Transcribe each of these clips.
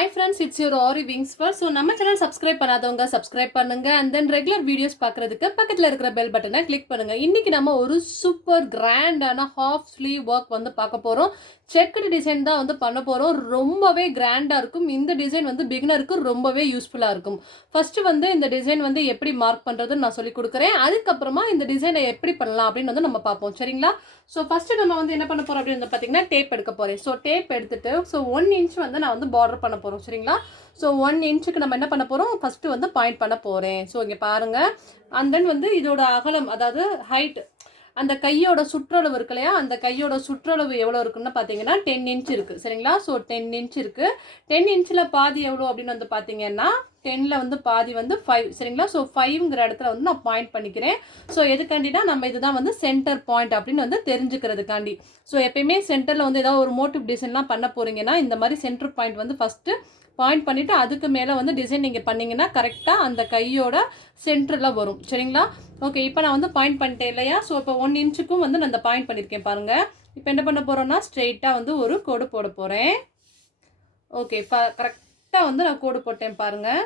Hi friends, it's your Aariwingsworld. So நம்ம channel subscribe பண்ணாதவங்க subscribe பண்ணுங்க and then regular videos பார்க்கிறதுக்கு பக்கத்துல இருக்கிற பெல் பட்டனை கிளிக் பண்ணுங்க. இன்னைக்கு நம்ம ஒரு சூப்பர் கிராண்டான half sleeve work வந்து பார்க்க போறோம். செக்குடு டிசைன் தான் வந்து பண்ண போறோம். ரொம்பவே கிராண்டா இருக்கும். இந்த டிசைன் வந்து பிகினருக்கு ரொம்பவே யூஸ்ஃபுல்லா இருக்கும். ஃபர்ஸ்ட் வந்து இந்த டிசைன் வந்து எப்படி மார்க் பண்றதுன்னு நான் சொல்லி கொடுக்குறேன். அதுக்கு அப்புறமா இந்த டிசைனை எப்படி பண்ணலாம் அப்படின்னு வந்து நம்ம பார்ப்போம். சரிங்களா? ஸோ ஃபர்ஸ்ட் நம்ம வந்து என்ன பண்ண போறோம் அப்படின்னு பார்த்தீங்கன்னா டேப் எடுக்க போறேன். ஸோ டேப் எடுத்துட்டு 1 இன்ச் வந்து நான் வந்து பார்டர் பண்ண போறோம். சரிங்களா? ஸோ 1 இன்ச்சுக்கு நம்ம என்ன பண்ண போறோம், ஃபர்ஸ்ட் வந்து பாயிண்ட் பண்ண போறேன். ஸோ இங்க பாருங்க. அண்ட் தென் வந்து இதோட அகலம், அதாவது ஹைட், அந்த கையோட சுற்றளவு இருக்கு இல்லையா, அந்த கையோட சுற்றளவு எவ்வளோ இருக்குன்னு பார்த்தீங்கன்னா 10 இன்ச் இருக்கு. சரிங்களா? ஸோ 10 இன்ச் இருக்கு. 10 இன்ச்சில் பாதி எவ்வளோ அப்படின்னு வந்து பார்த்தீங்கன்னா 10ல் வந்து பாதி வந்து 5. சரிங்களா? ஸோ 5ங்கிற இடத்துல வந்து நான் பாயிண்ட் பண்ணிக்கிறேன். ஸோ எதுக்காண்டினா நம்ம இதுதான் வந்து சென்டர் பாயிண்ட் அப்படின்னு வந்து தெரிஞ்சுக்கிறதுக்காண்டி. ஸோ எப்பயுமே சென்டரில் வந்து ஏதாவது ஒரு மோட்டிவ் டிசைன்லாம் பண்ண போறீங்கன்னா இந்த மாதிரி சென்டர் பாயிண்ட் வந்து ஃபஸ்ட்டு பாயிண்ட் பண்ணிவிட்டு அதுக்கு மேலே வந்து டிசைன் நீங்கள் பண்ணிங்கன்னா கரெக்டாக அந்த கையோட சென்டரில் வரும். சரிங்களா? ஓகே, இப்போ நான் வந்து பாயிண்ட் பண்ணிட்டேன் இல்லையா? ஸோ இப்போ 1 இன்ச்சுக்கும் வந்து நான் இந்த பாயிண்ட் பண்ணியிருக்கேன் பாருங்கள். இப்போ என்ன பண்ண போகிறோன்னா ஸ்ட்ரெயிட்டாக வந்து ஒரு கோடு போட போகிறேன். ஓகே, கரெக்டாக வந்து நான் கோடு போட்டேன் பாருங்கள்.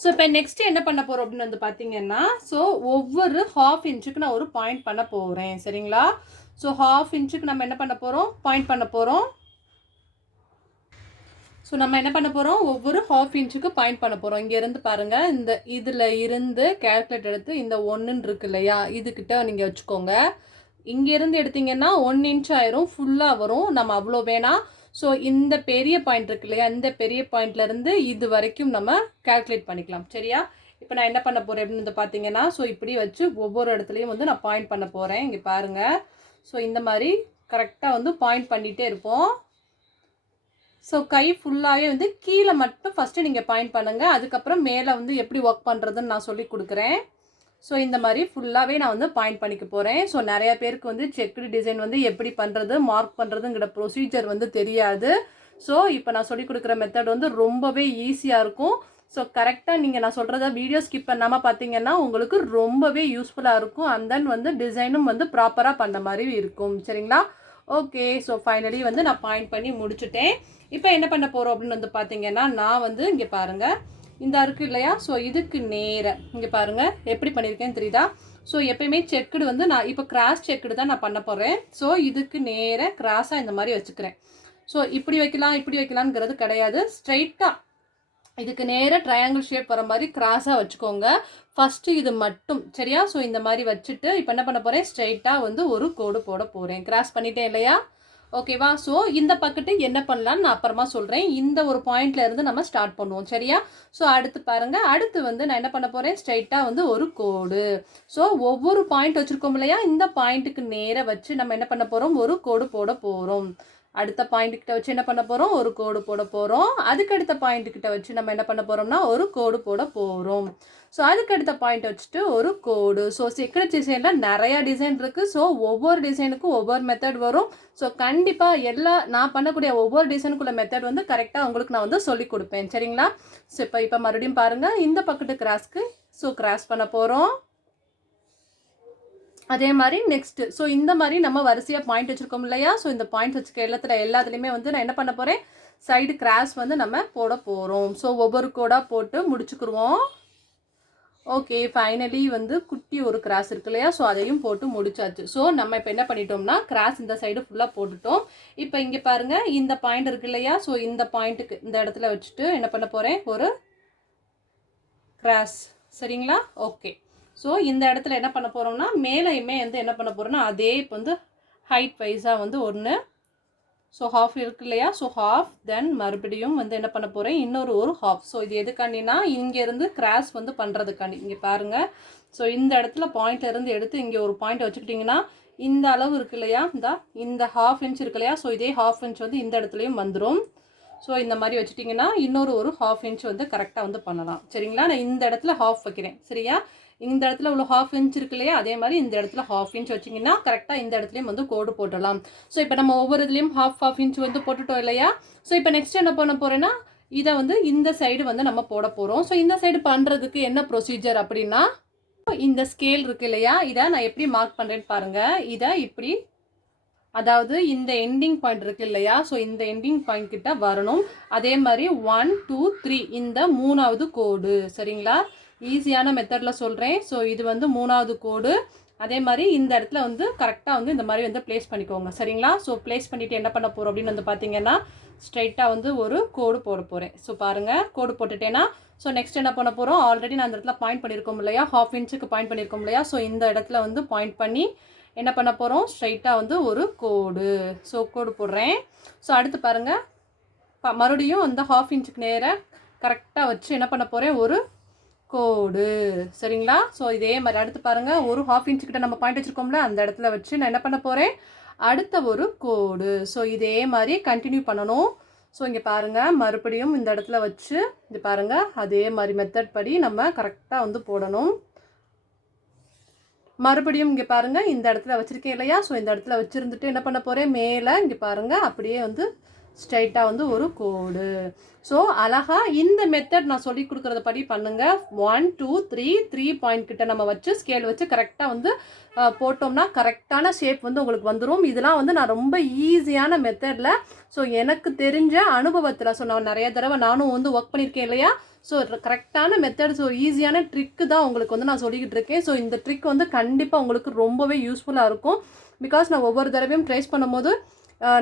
ஸோ இப்போ நெக்ஸ்ட்டு என்ன பண்ண போகிறோம் அப்படின்னு வந்து பார்த்தீங்கன்னா, ஸோ ஒவ்வொரு ஹாஃப் இன்ச்சுக்கு நான் ஒரு பாயிண்ட் பண்ண போகிறேன். சரிங்களா? ஸோ ஹாஃப் இன்ச்சுக்கு நம்ம என்ன பண்ண போகிறோம், பாயிண்ட் பண்ண போகிறோம். ஸோ நம்ம என்ன பண்ண போகிறோம், ஒவ்வொரு ஹாஃப் இன்ச்சுக்கு பாயிண்ட் பண்ண போகிறோம். இங்கேருந்து பாருங்கள், இந்த இதில் இருந்து கேல்குலேட் எடுத்து இந்த 1ன்னு இருக்கு இல்லையா, இதுக்கிட்ட நீங்கள் வச்சுக்கோங்க. இங்கேருந்து எடுத்திங்கன்னா 1 இன்ச் ஆயிரும், ஃபுல்லாக வரும். நம்ம அவ்வளோ வேணாம். ஸோ இந்த பெரிய பாயிண்ட் இருக்கு இல்லையா, இந்த பெரிய பாயிண்ட்லேருந்து இது வரைக்கும் நம்ம கேல்குலேட் பண்ணிக்கலாம். சரியா? இப்போ நான் என்ன பண்ண போகிறேன் அப்படின்னு வந்து பார்த்தீங்கன்னா, ஸோ இப்படி வச்சு ஒவ்வொரு இடத்துலையும் வந்து நான் பாயிண்ட் பண்ண போகிறேன். இங்கே பாருங்கள். ஸோ இந்த மாதிரி கரெக்டாக வந்து பாயிண்ட் பண்ணிகிட்டே இருப்போம். ஸோ கை ஃபுல்லாகவே வந்து கீழே மட்டும் ஃபஸ்ட்டு நீங்கள் பாயிண்ட் பண்ணுங்கள். அதுக்கப்புறம் மேலே வந்து எப்படி ஒர்க் பண்ணுறதுன்னு நான் சொல்லி கொடுக்குறேன். ஸோ இந்த மாதிரி ஃபுல்லாகவே நான் வந்து பாயிண்ட் பண்ணிக்க போகிறேன். ஸோ நிறையா பேருக்கு வந்து செக்குடு டிசைன் வந்து எப்படி பண்ணுறது, மார்க் பண்ணுறதுங்கிற ப்ரொசீஜர் வந்து தெரியாது. ஸோ இப்போ நான் சொல்லி கொடுக்குற மெத்தட் வந்து ரொம்பவே ஈஸியாக இருக்கும். ஸோ கரெக்டாக நீங்கள் நான் சொல்கிறத வீடியோ ஸ்கிப் பண்ணாமல் பார்த்தீங்கன்னா உங்களுக்கு ரொம்பவே யூஸ்ஃபுல்லாக இருக்கும். அண்ட் தென் வந்து டிசைனும் வந்து ப்ராப்பராக பண்ண மாதிரி இருக்கும். சரிங்களா? ஓகே, ஸோ ஃபைனலி வந்து நான் பாயிண்ட் பண்ணி முடிச்சுட்டேன். இப்போ என்ன பண்ண போகிறோம் அப்படின்னு வந்து பார்த்தீங்கன்னா, நான் வந்து இங்கே பாருங்கள், இந்த இருக்குது இல்லையா, ஸோ இதுக்கு நேர இங்கே பாருங்கள் எப்படி பண்ணியிருக்கேன்னு தெரியுதா? ஸோ எப்பயுமே செக்குடு வந்து நான் இப்போ கிராஸ் செக்குடு தான் நான் பண்ண போகிறேன். ஸோ இதுக்கு நேர கிராஸாக இந்த மாதிரி வச்சுக்கிறேன். ஸோ இப்படி வைக்கலாம் இப்படி வைக்கலாம்ங்கிறது கிடையாது, ஸ்ட்ரைட்டாக இதுக்கு நேராக ட்ரையாங்கிள் ஷேப் வர மாதிரி கிராஸாக வச்சுக்கோங்க ஃபஸ்ட்டு இது மட்டும். சரியா? ஸோ இந்த மாதிரி வச்சுட்டு இப்போ என்ன பண்ண போகிறேன், ஸ்ட்ரைட்டாக வந்து ஒரு கோடு போட போகிறேன். கிராஸ் பண்ணிட்டேன் இல்லையா? ஓகேவா? ஸோ இந்த பக்கத்து என்ன பண்ணலான்னு நான் அப்புறமா சொல்கிறேன். இந்த ஒரு பாயிண்ட்ல இருந்து நம்ம ஸ்டார்ட் பண்ணுவோம். சரியா? ஸோ அடுத்து பாருங்கள், அடுத்து வந்து நான் என்ன பண்ண போகிறேன், ஸ்ட்ரைட்டாக வந்து ஒரு கோடு. ஸோ ஒவ்வொரு பாயிண்ட் வச்சுருக்கோம் இல்லையா, இந்த பாயிண்ட்டுக்கு நேராக வச்சு நம்ம என்ன பண்ண போகிறோம், ஒரு கோடு போட போகிறோம். அடுத்த பாயிண்ட்டுக்கிட்ட வச்சு என்ன பண்ண போகிறோம், ஒரு கோடு போட போகிறோம். அதுக்கடுத்த பாயிண்ட்டுக்கிட்ட வச்சு நம்ம என்ன பண்ண போகிறோம்னா ஒரு கோடு போட போகிறோம். ஸோ அதுக்கடுத்த பாயிண்ட் வச்சுட்டு ஒரு கோடு. ஸோ செக்குடு டிசைனில் நிறையா டிசைன் இருக்குது. ஸோ ஒவ்வொரு டிசைனுக்கும் ஒவ்வொரு மெத்தட் வரும். ஸோ கண்டிப்பாக நான் பண்ணக்கூடிய ஒவ்வொரு டிசைனுக்குள்ள மெத்தட் வந்து கரெக்டாக உங்களுக்கு நான் வந்து சொல்லி கொடுப்பேன். சரிங்களா? ஸோ இப்போ மறுபடியும் பாருங்கள், இந்த பக்கத்து கிராஸ்க்கு ஸோ கிராஸ் பண்ண போகிறோம். அதே மாதிரி நெக்ஸ்ட்டு ஸோ இந்த மாதிரி நம்ம வரிசையாக பாயிண்ட் வச்சுருக்கோம் இல்லையா, ஸோ இந்த பாயிண்ட் வச்சுக்க எல்லாத்துலேயுமே வந்து நான் என்ன பண்ண போகிறேன், சைடு கிராஸ் வந்து நம்ம போட போகிறோம். ஸோ ஒவ்வொரு கோடாக போட்டு முடிச்சுக்குருவோம். ஓகே, ஃபைனலி வந்து குட்டி ஒரு கிராஸ் இருக்கு இல்லையா, ஸோ அதையும் போட்டு முடிச்சாச்சு. ஸோ நம்ம இப்போ என்ன பண்ணிட்டோம்னா கிராஸ் இந்த சைடு ஃபுல்லாக போட்டுட்டோம். இப்போ இங்கே பாருங்கள், இந்த பாயிண்ட் இருக்கு இல்லையா, ஸோ இந்த பாயிண்ட்டுக்கு இந்த இடத்துல வச்சுட்டு என்ன பண்ண போகிறேன், ஒரு கிராஸ். சரிங்களா? ஓகே, ஸோ இந்த இடத்துல என்ன பண்ண போகிறோம்னா மேலேயுமே வந்து என்ன பண்ண போகிறோம்னா அதே இப்போ வந்து ஹைட் வைஸாக வந்து ஒன்று, ஸோ ஹாஃப் இருக்கு இல்லையா, ஸோ ஹாஃப், தென் மறுபடியும் வந்து என்ன பண்ண போகிறேன், இன்னொரு ஒரு ஹாஃப். ஸோ இது எதுக்காண்டினா இங்கேருந்து கிராஸ் வந்து பண்ணுறதுக்காண்டி. இங்கே பாருங்கள், ஸோ இந்த இடத்துல பாயிண்ட்லேருந்து எடுத்து இங்கே ஒரு பாயிண்ட் வச்சுக்கிட்டிங்கன்னா இந்த அளவு இருக்கு இல்லையா, இந்த ஹாஃப் இன்ச் இருக்கு இல்லையா, ஸோ இதே ஹாஃப் இன்ச் வந்து இந்த இடத்துலையும் வந்துடும். ஸோ இந்த மாதிரி வச்சுட்டிங்கன்னா இன்னொரு ஒரு ஹாஃப் இன்ச் வந்து கரெக்டாக வந்து பண்ணலாம். சரிங்களா? நான் இந்த இடத்துல ஹாஃப் வைக்கிறேன். சரியா? இந்த இடத்துல உள்ள ஹாஃப் இன்ச் இருக்கு இல்லையா, அதே மாதிரி இந்த இடத்துல ஹாஃப் இன்ச் வச்சிங்கன்னா கரெக்டாக இந்த இடத்துலையும் வந்து கோடு போடலாம். ஸோ இப்போ நம்ம ஒவ்வொரு இதுலேயும் ஹாஃப் இன்ச் வந்து போட்டுட்டோம் இல்லையா. ஸோ இப்போ நெக்ஸ்ட் என்ன பண்ண போகிறேன்னா இதை வந்து இந்த சைடு வந்து நம்ம போட போகிறோம். ஸோ இந்த சைடு பண்ணுறதுக்கு என்ன ப்ரொசீஜர் அப்படின்னா, இந்த ஸ்கேல் இருக்கு இல்லையா, இதை நான் எப்படி மார்க் பண்ணுறேன்னு பாருங்கள். இதை இப்படி அதாவது இந்த எண்டிங் பாயிண்ட் இருக்கு இல்லையா, ஸோ இந்த எண்டிங் பாயிண்ட் கிட்ட வரணும். அதே மாதிரி 1 2 3 இந்த 3வது கோடு. சரிங்களா, ஈஸியான மெத்தடில் சொல்கிறேன். ஸோ இது வந்து 3வது கோடு. அதே மாதிரி இந்த இடத்துல வந்து கரெக்டாக வந்து இந்த மாதிரி வந்து ப்ளேஸ் பண்ணிக்கோங்க. சரிங்களா, ஸோ ப்ளேஸ் பண்ணிவிட்டு என்ன பண்ண போகிறோம் அப்படின்னு வந்து பார்த்தீங்கன்னா ஸ்ட்ரைட்டாக வந்து ஒரு கோடு போட போகிறேன். ஸோ பாருங்கள், கோடு போட்டுட்டேன்னா ஸோ நெக்ஸ்ட் என்ன பண்ண போகிறோம், ஆல்ரெடி நான் இந்த இடத்துல பாயிண்ட் பண்ணியிருக்கோம் இல்லையா, 1/2 இன்ச்சுக்கு பாயிண்ட் பண்ணியிருக்கோம் இல்லையா, ஸோ இந்த இடத்துல வந்து பாயிண்ட் பண்ணி என்ன பண்ண போகிறோம், ஸ்ட்ரைட்டாக வந்து ஒரு கோடு. ஸோ கோடு போடுறேன். ஸோ அடுத்து பாருங்கள், மறுபடியும் அந்த 1/2 இன்ச்சுக்கு நேராக கரெக்டாக வச்சு என்ன பண்ண போகிறேன், ஒரு கோடு. சரிங்களா, ஸோ இதே மாதிரி அடுத்து பாருங்கள், ஒரு 1/2 இன்ச்சுக்கிட்ட நம்ம பாயிண்ட் வச்சுருக்கோம்ல, அந்த இடத்துல வச்சு நான் என்ன பண்ண போகிறேன், அடுத்த ஒரு கோடு. ஸோ இதே மாதிரி கண்டினியூ பண்ணணும். ஸோ இங்கே பாருங்கள், மறுபடியும் இந்த இடத்துல வச்சு இது பாருங்கள், அதே மாதிரி மெத்தட் படி நம்ம கரெக்டாக வந்து போடணும். மறுபடியும் இங்கே பாருங்கள், இந்த இடத்துல வச்சுருக்கேன் இல்லையா, ஸோ இந்த இடத்துல வச்சுருந்துட்டு என்ன பண்ண போகிறேன், மேலே இங்கே பாருங்கள் அப்படியே வந்து ஸ்ட்ரைட்டாக வந்து ஒரு கோடு. ஸோ அழகாக இந்த மெத்தட் நான் சொல்லி கொடுக்குறத படி பண்ணுங்கள். 1 2 3 பாயிண்ட் கிட்ட நம்ம வச்சு ஸ்கேல் வச்சு கரெக்டாக வந்து போட்டோம்னா கரெக்டான ஷேப் வந்து உங்களுக்கு வந்துடும். இதெல்லாம் வந்து நான் ரொம்ப ஈஸியான மெத்தடில், ஸோ எனக்கு தெரிஞ்ச அனுபவத்தில், ஸோ நான் நிறைய தடவை நானும் வந்து ஒர்க் பண்ணியிருக்கேன் இல்லையா, ஸோ கரெக்டான மெத்தட், ஸோ ஈஸியான ட்ரிக்கு தான் உங்களுக்கு வந்து நான் சொல்லிக்கிட்டு இருக்கேன். ஸோ இந்த ட்ரிக் வந்து கண்டிப்பாக உங்களுக்கு ரொம்பவே யூஸ்ஃபுல்லாக இருக்கும். பிகாஸ் நான் ஒவ்வொரு தடவையும் ட்ரேஸ் பண்ணும்போது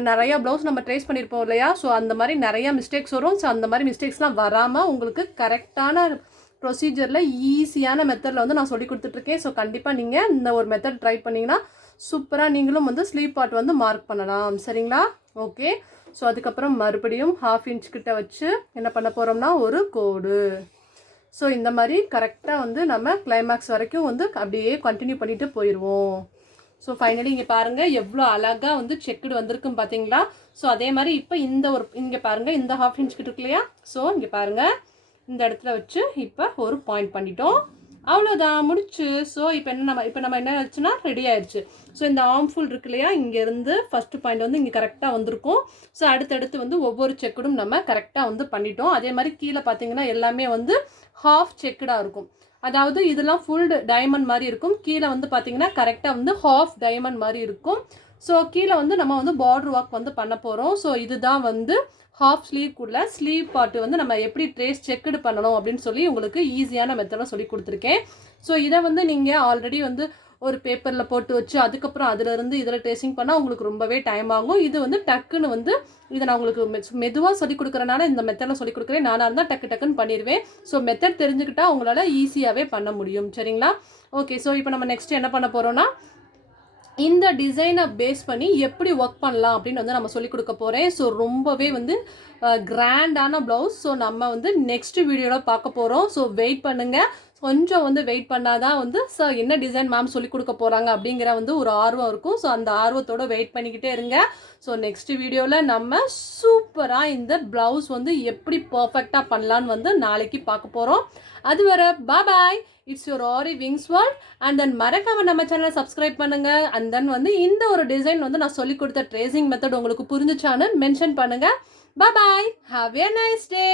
நிறையா ப்ளவுஸ் நம்ம ட்ரேஸ் பண்ணியிருப்போம் இல்லையா, ஸோ அந்த மாதிரி நிறையா மிஸ்டேக்ஸ் வரும். ஸோ அந்த மாதிரி மிஸ்டேக்ஸ்லாம் வராமல் உங்களுக்கு கரெக்டான ப்ரொசீஜரில் ஈஸியான மெத்தடில் வந்து நான் சொல்லி கொடுத்துட்ருக்கேன். ஸோ கண்டிப்பாக நீங்கள் இந்த ஒரு மெத்தட் ட்ரை பண்ணிங்கன்னா சூப்பராக நீங்களும் வந்து ஸ்லீவ் பார்ட் வந்து மார்க் பண்ணலாம். சரிங்களா, ஓகே. ஸோ அதுக்கப்புறம் மறுபடியும் 1/2 இன்ச் கிட்ட வச்சு என்ன பண்ண போகிறோம்னா ஒரு கோடு. ஸோ இந்த மாதிரி கரெக்டாக வந்து நம்ம கிளைமேக்ஸ் வரைக்கும் வந்து அப்படியே கண்டினியூ பண்ணிவிட்டு போயிடுவோம். ஸோ ஃபைனலி இங்கே பாருங்கள் எவ்வளோ அழகாக வந்து செக்குடு வந்திருக்குன்னு பார்த்தீங்களா. ஸோ அதே மாதிரி இப்போ இந்த ஒரு இங்கே பாருங்கள், இந்த 1/2 இன்ச் கிட்ட இருக்கு இல்லையா, ஸோ இங்கே பாருங்கள் இந்த இடத்துல வச்சு இப்போ ஒரு பாயிண்ட் பண்ணிட்டோம். அவ்வளோதான், முடிச்சு. ஸோ இப்போ நம்ம என்ன ஆச்சுன்னா ரெடி ஆயிடுச்சு. ஸோ இந்த ஆர்ம்ஃபுல் இருக்கு இல்லையா, இங்கேருந்து ஃபஸ்ட்டு பாயிண்ட் வந்து இங்கே கரெக்டாக வந்திருக்கும். ஸோ அடுத்தடுத்து வந்து ஒவ்வொரு செக்குடும் நம்ம கரெக்டாக வந்து பண்ணிட்டோம். அதே மாதிரி கீழே பார்த்தீங்கன்னா எல்லாமே வந்து 1/2 செக்குடாக இருக்கும். அதாவது இதெல்லாம் ஃபுல் டைமண்ட் மாதிரி இருக்கும். கீழே வந்து பார்த்தீங்கன்னா கரெக்டாக வந்து 1/2 டைமண்ட் மாதிரி இருக்கும். ஸோ கீழே வந்து நம்ம வந்து பார்டர் ஒர்க் வந்து பண்ண போகிறோம். ஸோ இதுதான் வந்து 1/2 ஸ்லீவ்க்குள்ள ஸ்லீவ் பார்ட்டு வந்து நம்ம எப்படி ட்ரேஸ் செக்குடு பண்ணணும் அப்படின்னு சொல்லி உங்களுக்கு ஈஸியான மெத்தடில் சொல்லி கொடுத்துருக்கேன். ஸோ இதை வந்து நீங்கள் ஆல்ரெடி வந்து ஒரு பேப்பரில் போட்டு வச்சு அதுக்கப்புறம் அதிலிருந்து இதில் ட்ரேசிங் பண்ணால் உங்களுக்கு ரொம்பவே டைம் ஆகும். இது வந்து டக்குன்னு வந்து இதை நான் உங்களுக்கு மெதுவாக சொல்லிக் கொடுக்குறனால இந்த மெத்தடில் சொல்லிக் கொடுக்குறேன். நானாக இருந்தால் டக்குன்னு பண்ணிடுவேன். ஸோ மெத்தட் தெரிஞ்சுக்கிட்டா உங்களால் ஈஸியாகவே பண்ண முடியும். சரிங்களா, ஓகே. ஸோ இப்போ நம்ம நெக்ஸ்ட் என்ன பண்ண போகிறோம்னா இந்த டிசைனை பேஸ் பண்ணி எப்படி ஒர்க் பண்ணலாம் அப்படின்னு வந்து நம்ம சொல்லிக் கொடுக்க போகிறேன். ஸோ ரொம்பவே வந்து கிராண்டான ப்ளவுஸ். ஸோ நம்ம வந்து நெக்ஸ்ட் வீடியோவில் பார்க்க போகிறோம். ஸோ வெயிட் பண்ணுங்கள், கொஞ்சம் வந்து வெயிட் பண்ணாதான் வந்து சார் என்ன டிசைன் மேம் சொல்லி கொடுக்க போகிறாங்க அப்படிங்கிற வந்து ஒரு ஆர்வம் இருக்கும். ஸோ அந்த ஆர்வத்தோடு வெயிட் பண்ணிக்கிட்டே இருங்க. ஸோ நெக்ஸ்ட் வீடியோவில் நம்ம சூப்பராக இந்த ப்ளவுஸ் வந்து எப்படி பர்ஃபெக்டாக பண்ணலான்னு வந்து நாளைக்கு பார்க்க போகிறோம். அது வர bye, it's your Aariwingsworld. And then மறக்காம நம்ம சேனலை சப்ஸ்கிரைப் பண்ணுங்க. அண்ட் தென் வந்து இந்த ஒரு டிசைன் வந்து நான் சொல்லி கொடுத்த ட்ரேசிங் மெத்தட் உங்களுக்கு புரிஞ்சுச்சான்னு மென்ஷன் பண்ணுங்க. பாய், ஹாவ் எ நைஸ் டே.